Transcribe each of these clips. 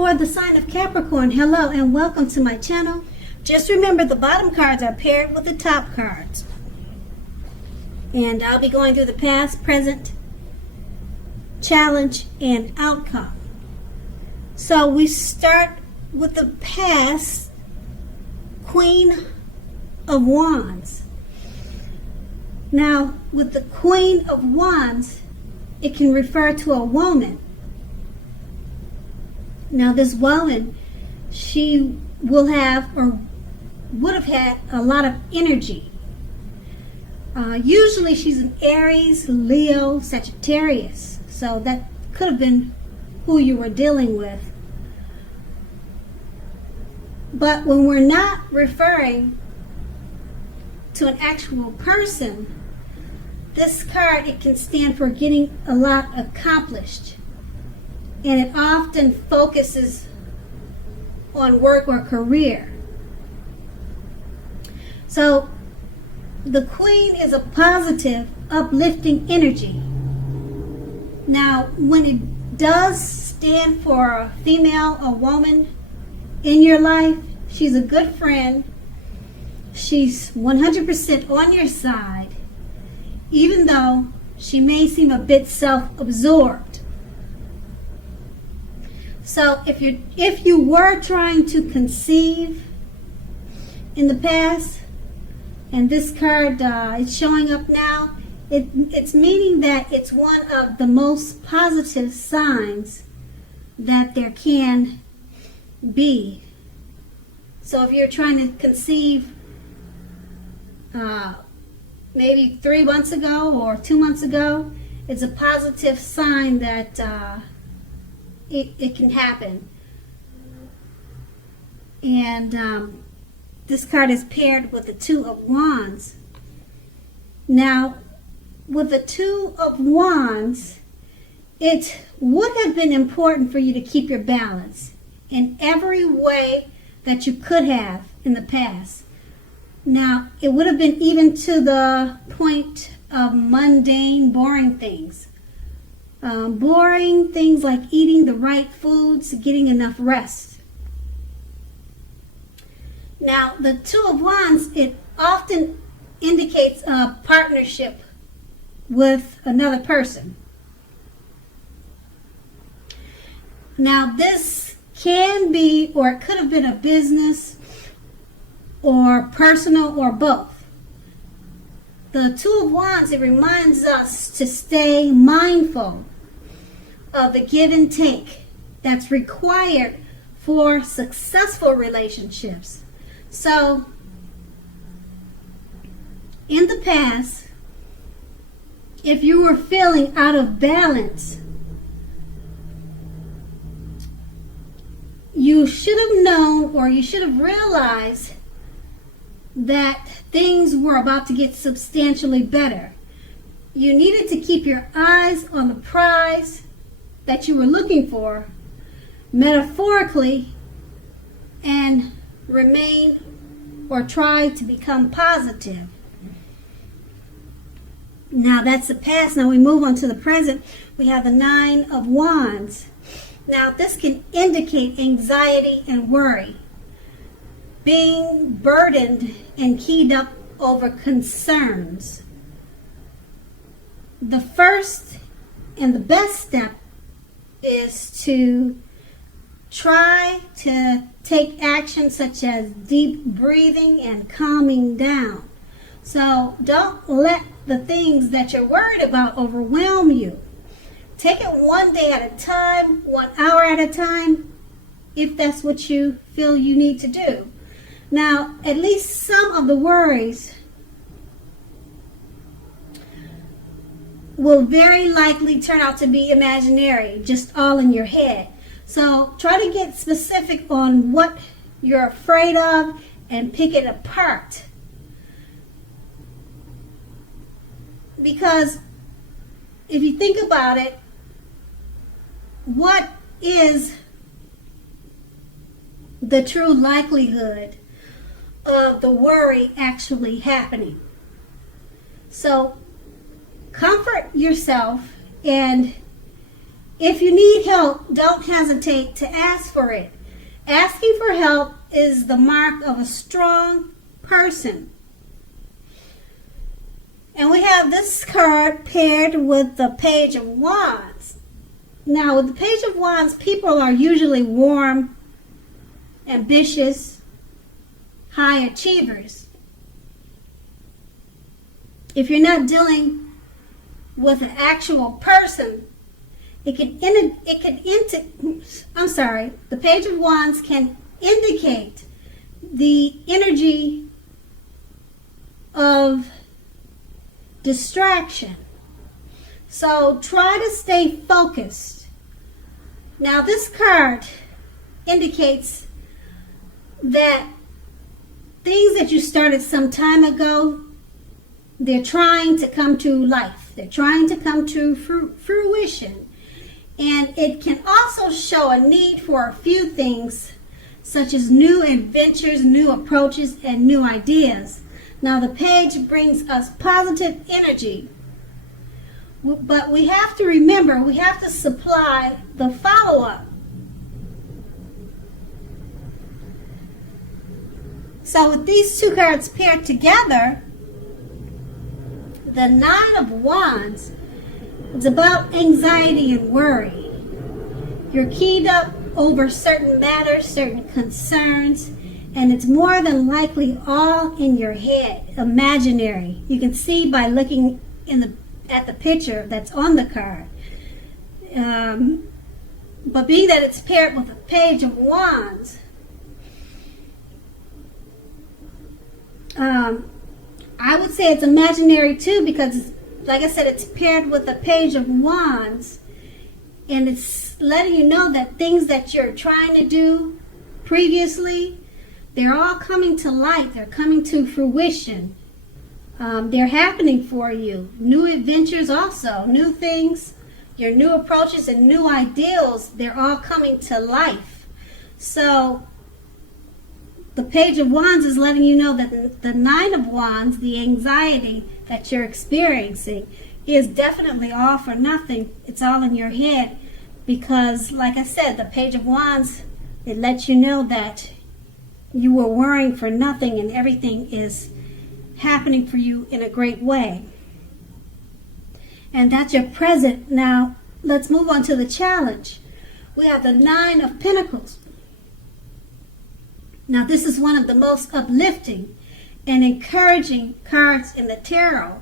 for the sign of Capricorn, hello and welcome to my channel. Just remember the bottom cards are paired with the top cards. And I'll be going through the past, present, challenge, and outcome. So we start with the past, Queen of Wands. Now, with the Queen of Wands, it can refer to a woman. Now, this woman, she will have or would have had a lot of energy. Usually she's an Aries, Leo, Sagittarius. So that could have been who you were dealing with. But when we're not referring to an actual person, this card, it can stand for getting a lot accomplished. And it often focuses on work or career. So the Queen is a positive, uplifting energy. Now, when it does stand for a female, a woman in your life, she's a good friend. She's 100% on your side, even though she may seem a bit self-absorbed. So if you were trying to conceive in the past, and this card is showing up now, it's meaning that it's one of the most positive signs that there can be. So if you're trying to conceive maybe 3 months ago or 2 months ago, it's a positive sign that it can happen. And this card is paired with the Two of Wands. Now, with the Two of Wands, it would have been important for you to keep your balance in every way that you could have in the past. Now, it would have been even to the point of mundane, boring things. Boring things like eating the right foods, getting enough rest. Now, the Two of Wands, it often indicates a partnership with another person. Now, this can be, or it could have been a business, or personal, or both. The Two of Wands, it reminds us to stay mindful of the give and take that's required for successful relationships. So, in the past, if you were feeling out of balance, you should have known, or you should have realized that things were about to get substantially better. You needed to keep your eyes on the prize that you were looking for, metaphorically, and remain or try to become positive. Now that's the past. Now we move on to the present. We have the Nine of Wands. Now this can indicate anxiety and worry, being burdened and keyed up over concerns. The first and the best step is to try to take action such as deep breathing and calming down. So don't let the things that you're worried about overwhelm you. Take it one day at a time, 1 hour at a time, if that's what you feel you need to do. Now, at least some of the worries will very likely turn out to be imaginary, just all in your head. So try to get specific on what you're afraid of and pick it apart. Because if you think about it, what is the true likelihood of the worry actually happening? So comfort yourself and If you need help, don't hesitate to ask for it. Asking for help is the mark of a strong person. And we have this card paired with the Page of Wands. Now, with the Page of Wands, people are usually warm, ambitious, high achievers. If you're not dealing with an actual person, the Page of Wands can indicate the energy of distraction. So try to stay focused. Now this card indicates that things that you started some time ago, they're trying to come to life. They're trying to come to fruition. And it can also show a need for a few things, such as new adventures, new approaches, and new ideas. Now the page brings us positive energy. But we have to remember, we have to supply the follow-up. So with these two cards paired together, the Nine of Wands is about anxiety and worry. You're keyed up over certain matters, certain concerns, and it's more than likely all in your head, imaginary. You can see by looking at the picture that's on the card. But being that it's paired with the Page of Wands, I would say it's imaginary too, because like I said, it's paired with the Page of Wands, and it's letting you know that things that you're trying to do previously, they're all coming to light. They're coming to fruition. They're happening for you. New adventures also, new things, your new approaches and new ideals, they're all coming to life. So the Page of Wands is letting you know that the Nine of Wands, the anxiety that you're experiencing, is definitely all for nothing. It's all in your head because, like I said, the Page of Wands, it lets you know that you were worrying for nothing and everything is happening for you in a great way. And that's your present. Now, let's move on to the challenge. We have the Nine of Pentacles. Now, this is one of the most uplifting and encouraging cards in the tarot.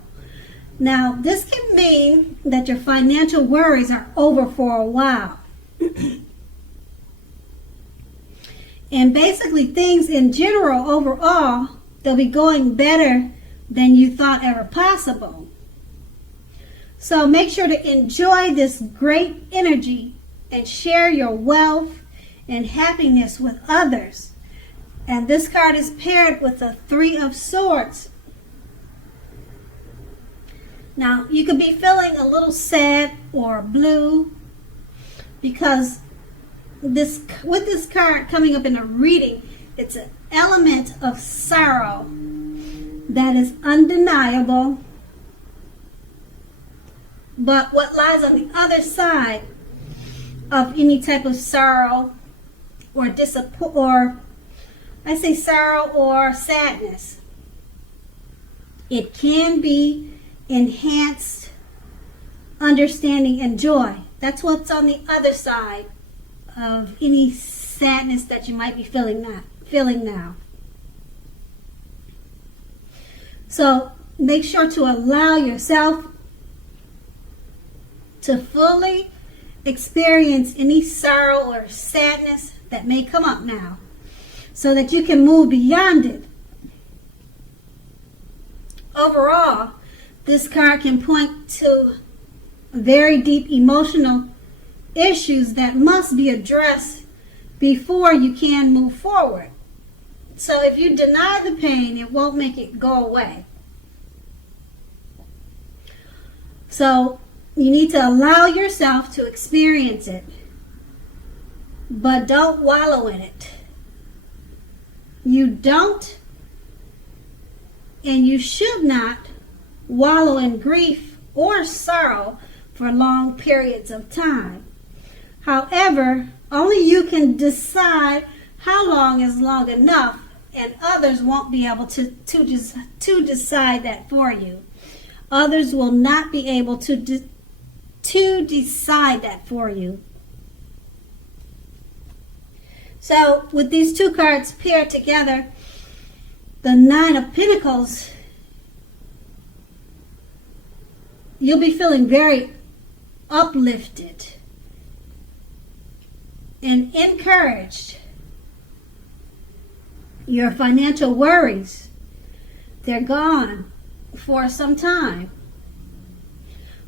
Now, this can mean that your financial worries are over for a while. And basically, things in general, overall, they'll be going better than you thought ever possible. So make sure to enjoy this great energy and share your wealth and happiness with others. And this card is paired with the Three of Swords. Now, you could be feeling a little sad or blue because with this card coming up in a reading, it's an element of sorrow that is undeniable. But what lies on the other side of any type of sorrow or sorrow or sadness, it can be enhanced understanding and joy. That's what's on the other side of any sadness that you might be feeling now. So make sure to allow yourself to fully experience any sorrow or sadness that may come up now, so that you can move beyond it. Overall, this card can point to very deep emotional issues that must be addressed before you can move forward. So if you deny the pain, it won't make it go away. So you need to allow yourself to experience it, but don't wallow in it. You don't and you should not wallow in grief or sorrow for long periods of time. However, only you can decide how long is long enough, and others won't be able to decide that for you. Others will not be able to decide that for you. So with these two cards paired together, the Nine of Pentacles, you'll be feeling very uplifted and encouraged. Your financial worries, they're gone for some time.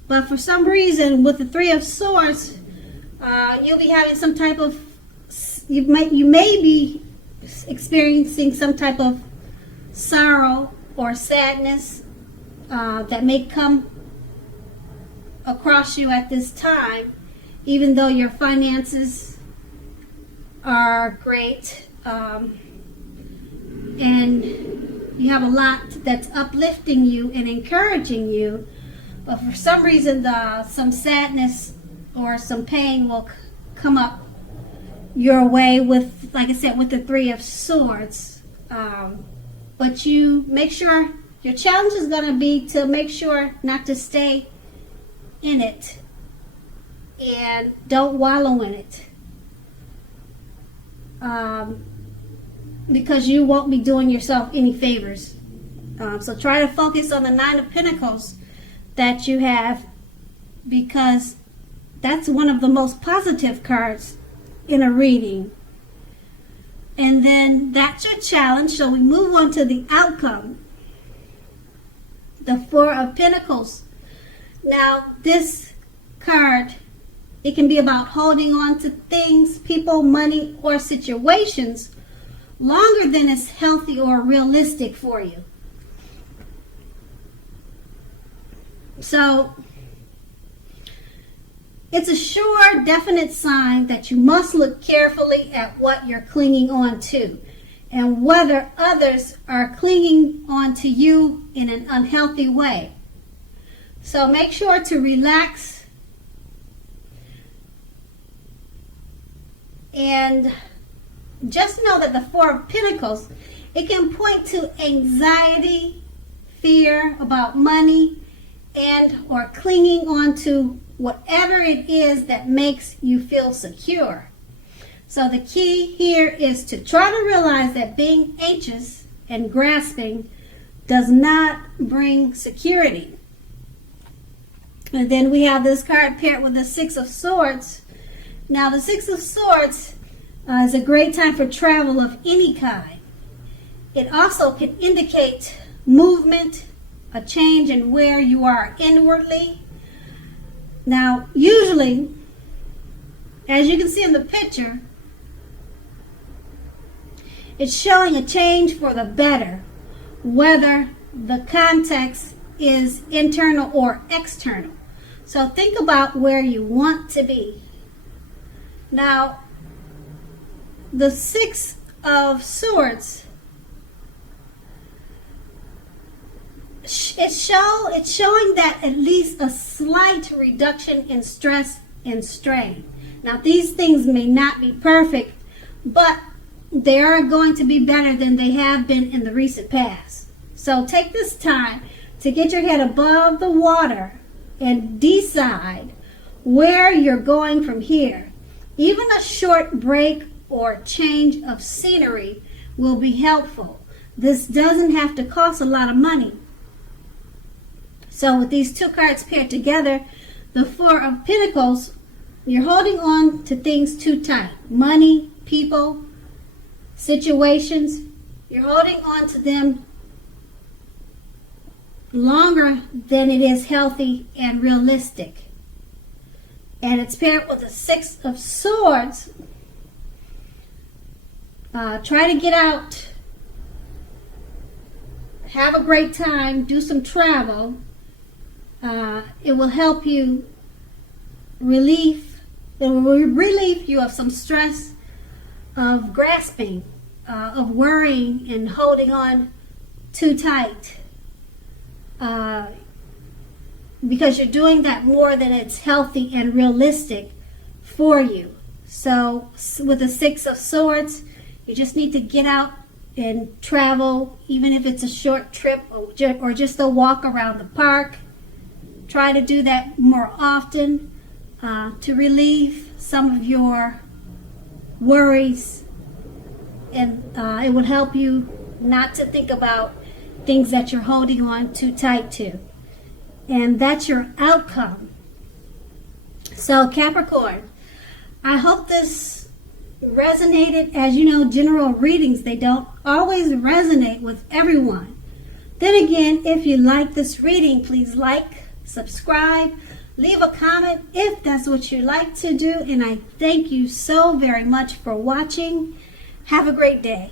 But for some reason, with the Three of Swords, you'll be having some type of, you may be experiencing some type of sorrow or sadness that may come across you at this time, even though your finances are great, and you have a lot that's uplifting you and encouraging you. But for some reason, some sadness or some pain will come up your way with, like I said, with the Three of Swords. But you make sure, your challenge is going to be to make sure not to stay in it and don't wallow in it. Because you won't be doing yourself any favors. So try to focus on the Nine of Pentacles that you have, because that's one of the most positive cards in a reading. And then that's your challenge. So we move on to the outcome. The Four of Pentacles. Now this card, it can be about holding on to things, people, money, or situations longer than is healthy or realistic for you. So it's a sure, definite sign that you must look carefully at what you're clinging on to and whether others are clinging on to you in an unhealthy way. So make sure to relax and just know that the Four of Pentacles, it can point to anxiety, fear about money, and or clinging on to whatever it is that makes you feel secure. So the key here is to try to realize that being anxious and grasping does not bring security. And then we have this card paired with the Six of Swords. Now the Six of Swords is a great time for travel of any kind. It also can indicate movement, a change in where you are inwardly. Now, usually, as you can see in the picture, it's showing a change for the better, whether the context is internal or external. So think about where you want to be. Now, the Six of Swords, it's showing that at least a slight reduction in stress and strain. Now, these things may not be perfect, but they are going to be better than they have been in the recent past. So take this time to get your head above the water and decide where you're going from here. Even a short break or change of scenery will be helpful. This doesn't have to cost a lot of money. So with these two cards paired together, the Four of Pentacles, you're holding on to things too tight. Money, people, situations, you're holding on to them longer than it is healthy and realistic. And it's paired with the Six of Swords. Try to get out, have a great time, do some travel. It will help you relieve you of some stress of grasping, of worrying and holding on too tight. Because you're doing that more than it's healthy and realistic for you. So with the Six of Swords, you just need to get out and travel, even if it's a short trip or just a walk around the park. Try to do that more often to relieve some of your worries, and it would help you not to think about things that you're holding on too tight to. And that's your outcome. So Capricorn, I hope this resonated. As you know, general readings, they don't always resonate with everyone. Then again, if you like this reading, please like, subscribe, leave a comment if that's what you like to do. And I thank you so very much for watching. Have a great day.